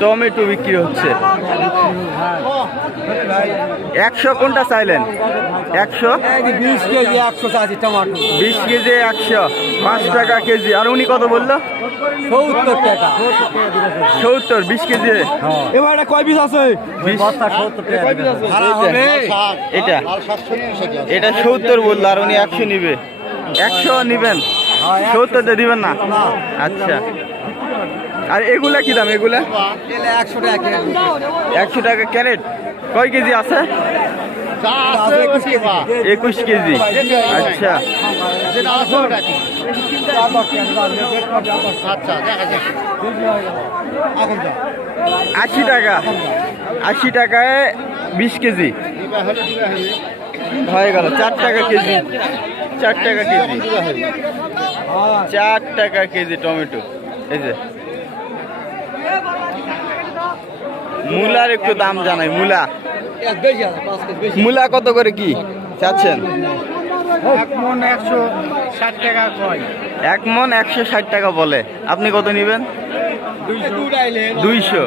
Tomato বিক্রি হচ্ছে 100 কোনটা চাইলেন? 100 20 কেজি 100 চাচ্ছি টমেটো 20 কেজি 100 5 টাকা কেজি। আর উনি কত বললো? 70 টাকা 70 20 কেজি। এবার এটা কয় পিস আছে? 20 ভাড়া হবে এটা 70 বললো, আর উনি 100 নিবে। 100 নিবেন, 70 তে দিবেন না? আচ্ছা। আর এগুলা কি দাম? এগুলা 100 টাকা 100 টাকা ক্যারেট। কয় কেজি আছে? 21 কেজি। আচ্ছা। 80 টাকা, 80 টাকায় 20 কেজি হয়ে গেল। 4 টাকা কেজি, 4 টাকা কেজি, 4 টাকা কেজি টমেটো। এই যে মূলার একটু দাম জানাই। মূলা, মূলা কত করে কি চাচ্ছেন? 1 মণ 160 টাকা কয়। 1 মণ 160 টাকা বলে। আপনি কত নেবেন? 200,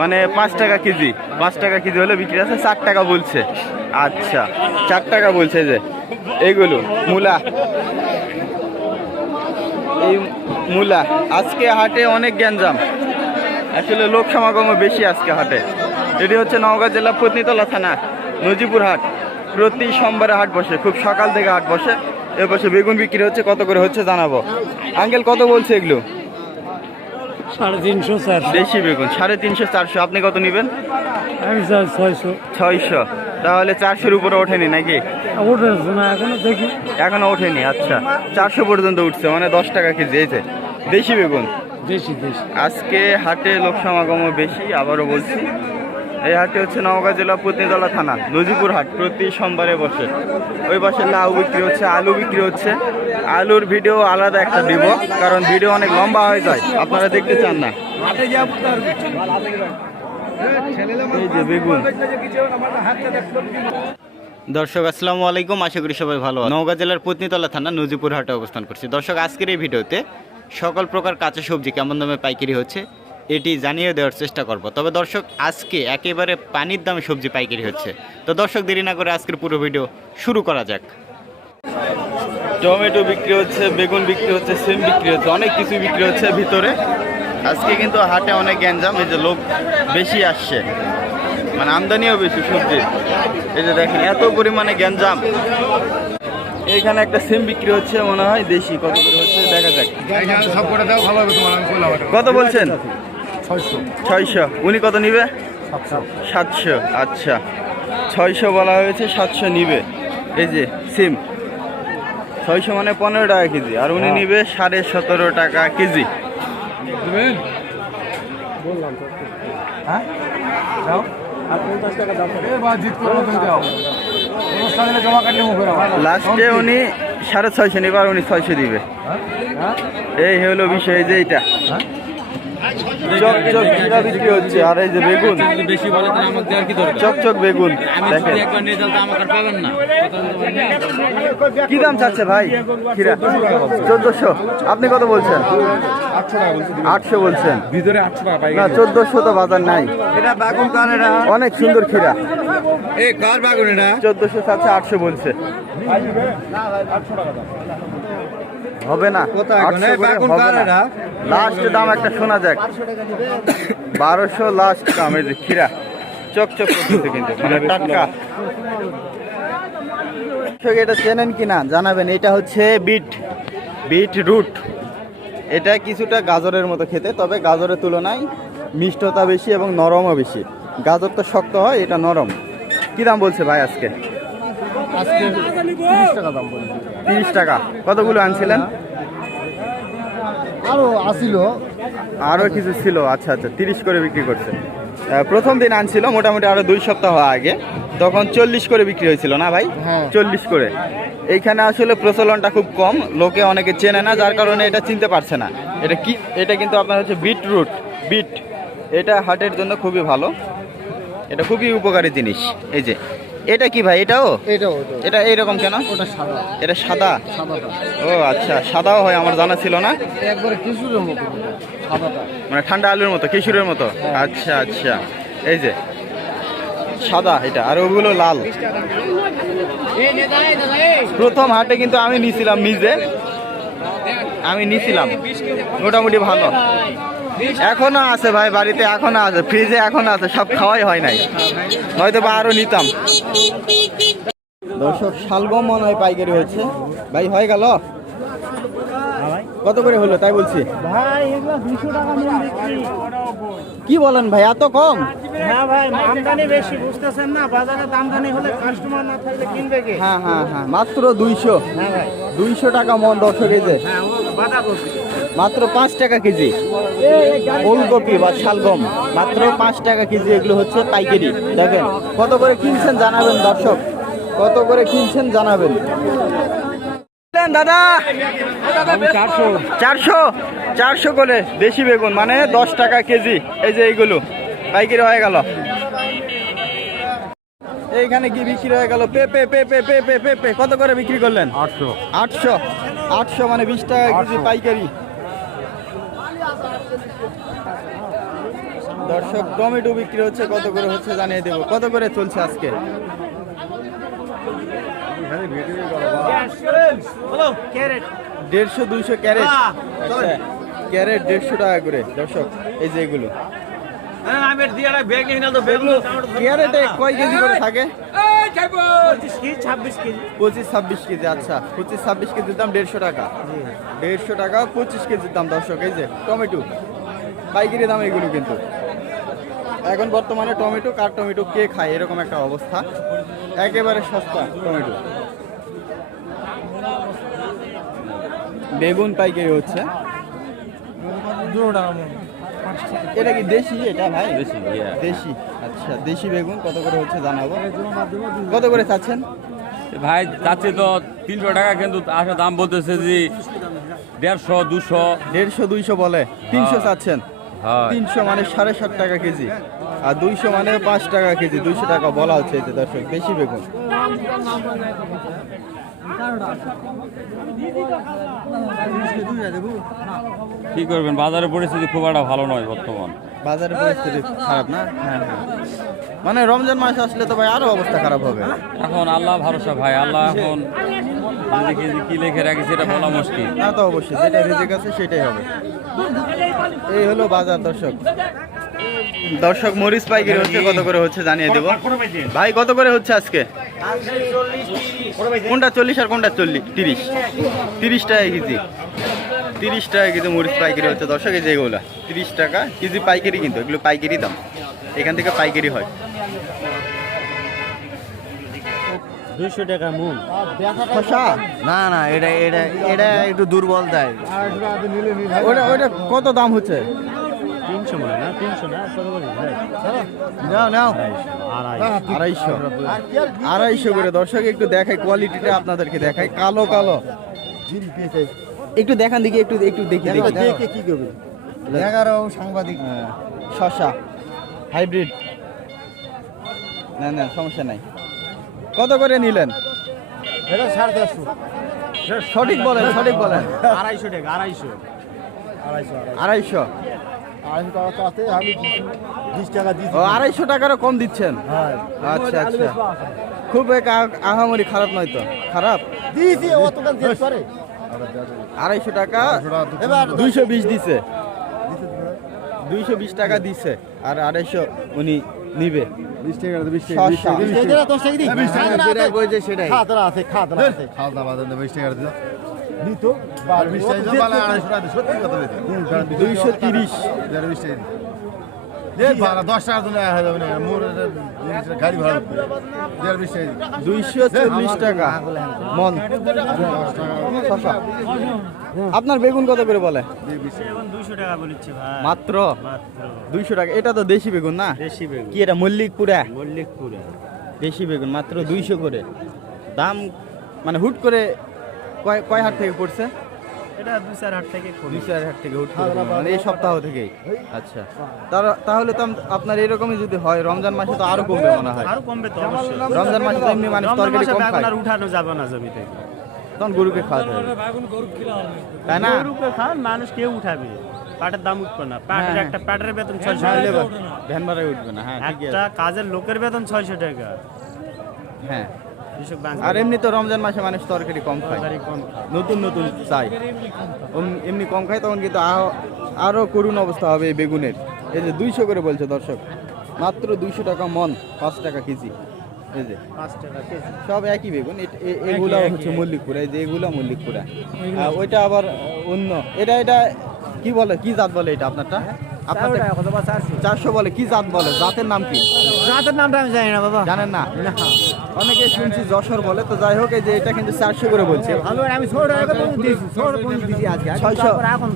মানে 5 টাকা কেজি। 5 টাকা কেজি হলে বিক্রি আছে। 4 টাকা বলছে। আচ্ছা, 4 টাকা বলছে। যে এইগুলো মূলা, এই মূলা। আজকে হাটে অনেক গ্যাঞ্জাম, আসলে লোক সমাগম বেশি আজকে হাটে। এটি হচ্ছে নওগাঁ জেলা পত্নীতলা থানা নজিপুর হাট। প্রতি সোমবারে হাট বসে, খুব সকাল থেকে হাট বসে। এ বসে বেগুন বিক্রি হচ্ছে, কত করে হচ্ছে জানাবো। আঙ্কেল কত বলছে এগুলো? 350 400 দেশি বেগুন 350 400। আপনি কত নেবেন? আমি 600 600। তাহলে 400-এর উপরে ওঠেনি নাকি? ওঠে না এখনো দেখি, এখনো ওঠেনি। আচ্ছা, 400 পর্যন্ত উঠছে, মানে 10 টাকা কেজি। এই যে দেশি বেগুন। দেশি আজকে হাটে লোক সমাগম বেশি, আবারও বলছি। এই হাটে হচ্ছে নওগাঁ জেলা পত্নীতলা থানা নজিপুর হাট, প্রতি সোমবারে বসে। ওই পাশে লাউ বিক্রি হচ্ছে, আলু বিক্রি হচ্ছে। আলুর ভিডিও আলাদা একটা দিব, কারণ ভিডিও অনেক লম্বা হয়ে যায়, আপনারা দেখতে চান না। এই যে বেগুন। দর্শক আসসালামু আলাইকুম, আশা করি সবাই ভালো আছেন। নওগাঁ জেলার পত্নীতলা থানা নজিপুর হাটে অবস্থান করছি। দর্শক আজকের এই ভিডিওতে সকল প্রকার কাঁচা সবজি কেমন দামে পাইকারি হচ্ছে এটি জানিয়ে দেওয়ার চেষ্টা করব। তবে দর্শক আজকে একেবারে পানির দামে সবজি পাইকারি হচ্ছে। তো দর্শক দেরি না করে আজকের পুরো ভিডিও শুরু করা যাক। টমেটো বিক্রি হচ্ছে, বেগুন বিক্রি হচ্ছে, সিম বিক্রি হচ্ছে, অনেক কিছু বিক্রি হচ্ছে ভিতরে। আজকে কিন্তু হাটে অনেক গ্যাঞ্জাম, এই যে লোক বেশি আসছে, মানে আমদানিও বেশি সবজি। এই যে দেখেন এত পরিমাণে গ্যাঞ্জাম। এখানে একটা সিম বিক্রি হচ্ছে, মনে হয় দেশি। কত করে হচ্ছে দেখা যাক। কত বলছেন? 600। উনি কত নিবে? 700। আচ্ছা, 600 বলা হয়েছে, 700 নিবে। এই যে সিম 600 মানে 15 টাকা কেজি, আর উনি নিবে 17.5 টাকা কেজি। লাস্টে উনি 650 নিবে, আর উনি 600 দিবে। এই হলো বিষয়। যে এইটা চকচক ঘিরা বিক্রি হচ্ছে, আর এই যে বেগুন বেশি বলে তো আমাকে দেওয়ার কি দরকার? চকচক বেগুন দেখেন। একবার নিয়ে যাও তো আমাকে আর পাবেন না। কি দাম চাচ্ছে ভাই ঘিরা? 1400। আপনি কত বলছেন? 800 বলছেন। ভিতরে 800 টাকা পাই না, 1400 তো বাজার নাই। এটা বাগুন কার? এটা অনেক সুন্দর খিরা। এই কার বাগুন? এটা 1400 চাচ্ছে, 800 বলছে। হবে না, 800 করে হবে না। লাস্ট দাম একটা শোনা যাক, 1200 লাস্ট দাম। এই যে খিরা চকচক করতেছে, কিন্তু মানে টাটকা। এটা চেনেন কিনা জানাবেন। এটা হচ্ছে বিট রুট। এটা কিছুটা গাজরের মতো খেতে, তবে গাজরের তুলনায় মিষ্টতা বেশি এবং নরমও বেশি। গাজর তো শক্ত হয়, এটা নরম। কি দাম বলছে ভাই আজকে? 30 টাকা দাম বলে। 30 টাকা। কতগুলো আনছিলেন? আরো আসিল, আরও কিছু ছিল। আচ্ছা আচ্ছা, 30 করে বিক্রি করছে। প্রথম দিন আনছিল মোটামুটি আরো 2 সপ্তাহ আগে, তখন 40 করে বিক্রি হয়েছিল না ভাই? 40 করে। এইখানে আসলে প্রচলনটা খুব কম, লোকে অনেকে চেনে না, যার কারণে এটা চিনতে পারছে না। এটা কি? এটা কিন্তু আপনার হচ্ছে বিট। এটা হার্টের জন্য খুবই ভালো, এটা খুবই উপকারী জিনিস। এই যে এটা কি ভাই এটাও? এটাও এটা এইরকম কেন? ওটা সাদা এটা সাদা? সাদাটা ও আচ্ছা, সাদাও হয়, আমার জানা ছিল না। একবারে কিশোরের মতো সাদাটা। মানে ঠান্ডা আলুর মতো, কিশোরের মতো। আচ্ছা আচ্ছা, এই যে সাদা এটা, আর ওগুলো লাল। প্রথম হাটে কিন্তু আমি নিছিলাম নিজে, মোটামুটি ভালো। এখনো আছে ভাই বাড়িতে, এখনো আছে ফ্রিজে, এখনো আছে, সব খাওয়াই হয় নাই, হয়তো বা আরো নিতাম। দর্শক শালগম মনে হয় পাইকারি হচ্ছে ভাই, হয়ে গেল কত করে হলো তাই বলছি ভাই এগুলো 200 টাকা মন বিক্রি। কি বলেন ভাই, এত কম? হ্যাঁ ভাই, আমদানি বেশি, বুঝতেছেন না, বাজারে আমদানি হলে কাস্টমার না থাকলে কিনবে কে? হ্যাঁ হ্যাঁ হ্যাঁ, মাত্র 200। হ্যাঁ ভাই, 200 টাকা মন দর্শক, এই যে হ্যাঁ ও বাঁধাকপি মাত্র 5 টাকা কেজি। ফুলকপি বা শালগম মাত্র 5 টাকা কেজি, এগুলো হচ্ছে পাইকারি। দেখেন কত করে কিনছেন জানাবেন দর্শক, কত করে কিনছেন জানাবেন। দাদা 400 করে দেশি বেগুন, মানে 10 টাকা কেজি। এই যে এইগুলো পাইকারি হয়ে গেল। এইখানে কি বিক্রি হয়ে গেল? পেঁপে পেঁপে পেঁপে পেঁপে কত করে বিক্রি করলেন? 800 মানে 20 টাকা কেজি পাইকারি। দর্শক টমেটো বিক্রি হচ্ছে, কত করে হচ্ছে জানিয়ে দেবো। কত করে চলছে আজকে? Carat 150-200 carat. আচ্ছা, ক্যারেট 150 টাকা করে দর্শক। এই যে এগুলো ক্যারেটে কয় কেজি করে থাকে? 26 কেজি। 25-26 কেজি। আচ্ছা, 25-26 কেজির দাম 150 টাকা। 150 টাকা 25 কেজির দাম দর্শক। এই যে টমেটো পাইকারি দাম এগুলো কিন্তু। এখন বর্তমানে টমেটো, কার টমেটো কে খায়, এরকম একটা অবস্থা। একেবারে সস্তা টমেটো। বেগুন পাইকারি হচ্ছে। এটা কি দেশি? এটা ভাই দেশি। আচ্ছা, দেশি বেগুন কত করে হচ্ছে জানাবো। কত করে চাচ্ছেন ভাই? যাচ্ছে তো 300 টাকা, কিন্তু আসলে দাম বলতেছে যে 150, 200। 150-200 বলে, 300 চাচ্ছেন। হ্যাঁ 300 মানে 7.5 টাকা কেজি, আর 200 মানে 5 টাকা কেজি। 200 টাকা বলা হচ্ছে এতে দর্শক, দেশি বেগুন। কি করবেন, বাজারের পরিস্থিতি খুব একটা ভালো নয় বর্তমান। বাজারের পরিস্থিতি খারাপ না? হ্যাঁ হ্যাঁ, মানে রমজান মাস আসলে তো ভাই আরো অবস্থা খারাপ হবে। এখন আল্লাহ ভরসা ভাই, আল্লাহ এখন রিজিকে যে কি লিখে রাখি সেটা বলা মুশকিল। না তো অবশ্যই, যেটা রিজিক আছে সেটাই হবে। এই হলো বাজার দর্শক। দর্শক মরিচ পাইকারি হচ্ছে, কত করে হচ্ছে জানিয়ে দেবো। ভাই কত করে হচ্ছে আজকে? কোনটা 40 আর কোনটা 30? 30 টাকা কেজি। 30 টাকা কেজি মরিচ পাইকারি হচ্ছে দর্শক। এই যে এগুলো 30 টাকা কেজি পাইকারি, কিন্তু এগুলো পাইকারি দাম, এখান থেকে পাইকারি হয়। 200 টাকা মন। শসা না না, এটা এটা এটা একটু দুর্বল দেয়। ওটা কত দাম হচ্ছে? 300 মানে না, 300 না, কত করে ভাই? নাও নাও, 250। 250 করে দর্শক। একটু দেখাই কোয়ালিটিটা আপনাদেরকে, দেখাই। কালো কালো একটু দেখান দিকে, একটু একটু দেখি দেখি। কি করবে? 11 সাংবাদিক। শসা হাইব্রিড। না না, সমস্যা নাই। কত করে নিলেন? এটা 150। সঠিক বলেন, সঠিক বলেন। 250 টাকা, 250। 250। আমি তো তাতে আমি 20 টাকা দিই। ও, 250 টাকারও কম দিচ্ছেন? হ্যাঁ আচ্ছা আচ্ছা, খুব এক আহামরি খারাপ নয় তো? খারাপ দিয়েছি, ও তো দেশ করে 250 টাকা। এবার 220 দিছে, 220 টাকা দিছে, আর 250 উনি নিবে। 20 টাকা 20 শসা। 10 টাকা দিই। 20 টাকা যেটা কইছে সেটাই। খাতরা আছে, খাতরা আছে। খাওয়া বাদ দেন 20 টাকা দিও। দিত 20 টাকা দিও, বালা 250 টাকা সত্যি কথা বলতে। 230। 20 টাকা দে, ভাড়া 10 টাকা দিলে হয়ে যাবে না, মোর গাড়ি ভাড়া 20 টাকা 240 টাকা মন শসা। আপনার বেগুন কত করে বলে? এখন 200 টাকা বলেছে ভাই। মাত্র মাত্র 200 টাকা। এটা তো দেশি বেগুন না? দেশি বেগুন, কি এটা মল্লিকপুরা? মল্লিকপুরে। দেশি বেগুন মাত্র 200 করে দাম। মানে হুট করে কয় হাট থেকে পড়ছে? এটা 2-4 হাট থেকে কমে। 2-4 হাট থেকে উঠবে মানে এই সপ্তাহ থেকেই। আচ্ছা, তাহলে তো আপনার এরকমই যদি হয় রমজান মাসে তো আরো কমবে মনে হয়। আরো কমবে তো অবশ্যই। রমজান মাসে তো এমনি মানুষ তরকারি কম বেগুন খায়, আর উঠানো যাবে না জমি থেকে। তখন গরুকে খাওয়াতে হবে, তাই না? গরুকে খান, মানুষ কেউ উঠাবে, পাটের দাম উঠবে না। পাটের হ্যাঁ। একটা পাটের বেতন 600 হ্যাঁ, টাকা, ভ্যান ভাড়ায় উঠবে না। হ্যাঁ, ঠিকই একটা আছে। কাজের লোকের বেতন 600 টাকা। হ্যাঁ, কৃষক বাঁচবে আর এমনি তো রমজান মাসে মানুষ তরকারি কম খায়, তরকারি কম খায়। নতুন নতুন চাই, এমনি কম খায়, তখন কিন্তু আরো করুণ অবস্থা হবে এই বেগুনের। এই যে 200 করে বলছে দর্শক, মাত্র 200 টাকা মন, 5 টাকা কেজি। এই যে 5 টাকা কেজি। সব একই বেগুন, এগুলা হচ্ছে মল্লিকপুরা, এই যে এগুলা মল্লিকপুরা, ওইটা আবার অন্য। এটা কি বলে, কি জাত বলে এটা আপনারটা? আপনারটা 400 বলে, কি জাত বলে, জাতের নাম কি? জাতের নামটা আমি জানি না বাবা। জানেন না? অনেকে শুনছি যশোর বলে, তো যাই হোক, এই যে এটা কিন্তু 400 করে বলছে। ভালো, আমি 6 টাকা করে দিয়েছি, 6 টাকা করে দিয়েছি আজকে। 600 এখন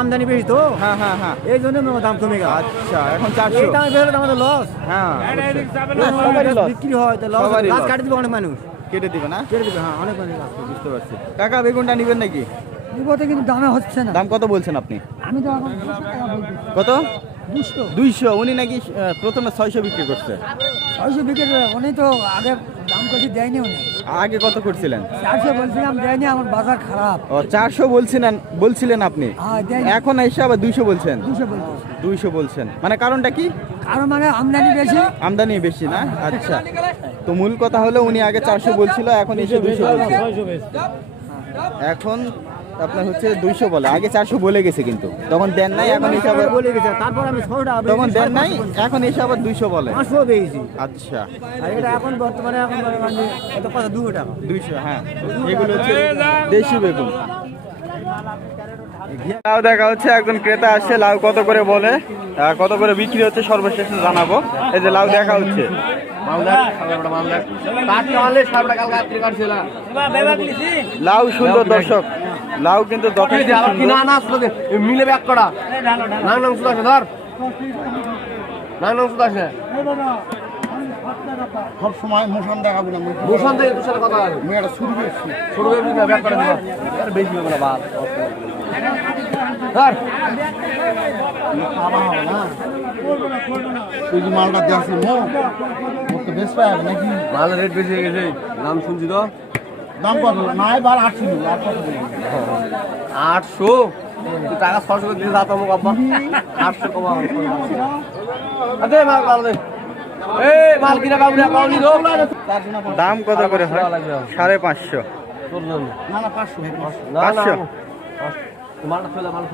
আমদানি বেশি তো, হ্যাঁ হ্যাঁ হ্যাঁ, এই জন্য দাম কমে গেল। আচ্ছা, এখন এই 400। দামে বেরোলে তো আমাদের লস। হ্যাঁ, সবারই loss। বিক্রি হয় তো লস, সবারই গাছ loss। কাটি দিবে অনেক মানুষ, কেটে দিবে না? কেটে দিবে। হ্যাঁ, অনেক মানুষ গাছ কাটে। বুঝতে পারছি। কাকা, বেগুনটা নিবেন নাকি? বিপদে কিন্তু দামে হচ্ছে না। দাম কত বলছেন আপনি? আমি তো এখন 200 টাকা বলছি। কত? 200 200। উনি নাকি প্রথমে 600 বিক্রি করছে। 600 বিক্রি করে, উনি তো আগে দাম বেশি দেয়নি, উনি আগে কত করছিলেন? 400 বলছিলাম, দেয়নি, আমার বাজার খারাপ। ও, 400 বলছিলেন আপনি, হ্যাঁ, দেয়নি। এখন এসে আবার 200 বলছেন। 200 বলছি। 200 বলছেন, মানে কারণটা কি? কারণ মানে আমদানি বেশি। আমদানি বেশি না? আচ্ছা, তো মূল কথা হলো উনি আগে 400 বলছিল, এখন এসে 200 বলছে। এখন আপনার হচ্ছে 200 বলে, আগে 400 বলে গেছে, কিন্তু তখন দেন নাই, এখন এসে আবার বলে গেছে, তারপর আমি 6 টাকা তখন দেন নাই, এখন এসে আবার 200 বলে। 500 পেয়েছি। আচ্ছা, আর এটা এখন বর্তমানে এখন মানে কত, 200 টাকা। 200, হ্যাঁ। এগুলো হচ্ছে দেশি বেগুন। লাউ দেখা হচ্ছে, একজন ক্রেতা আসছে, লাউ কত করে বলে, কত করে বিক্রি হচ্ছে সর্বশেষ জানাবো। এই যে লাউ দেখা হচ্ছে, লাউ সুন্দর দর্শক, লাউ কিন্তু যথেষ্ট সুন্দর। মিলে ব্যাক করা নাং নাং সুদ আছে, ধর নাং নাং সুদ আছে। সব সময় মোশন দেখাবো না, মোশন থেকে দুশোর কথা মেয়েটা শুরু ব্যাক করে দিবা, আর বেশি হবে না বাদ। ধর তুই যে মালটা দেখছি মোর তো বেশ পাই নাকি? মালের রেট বেশি হয়ে গেছে, দাম শুনছি তো। দাম কত? নাই বার 800 নিবি, আর কত নিবি? 800 তুই টাকা 600 করে দিয়ে যাতাম বাবা, 800 কমা। আরে মাল মাল দে, এই মাল কিনা কাউরি পাওনি তো। দাম কত করে হয়? 550। না না 500 500। মালটা ফেলে মাল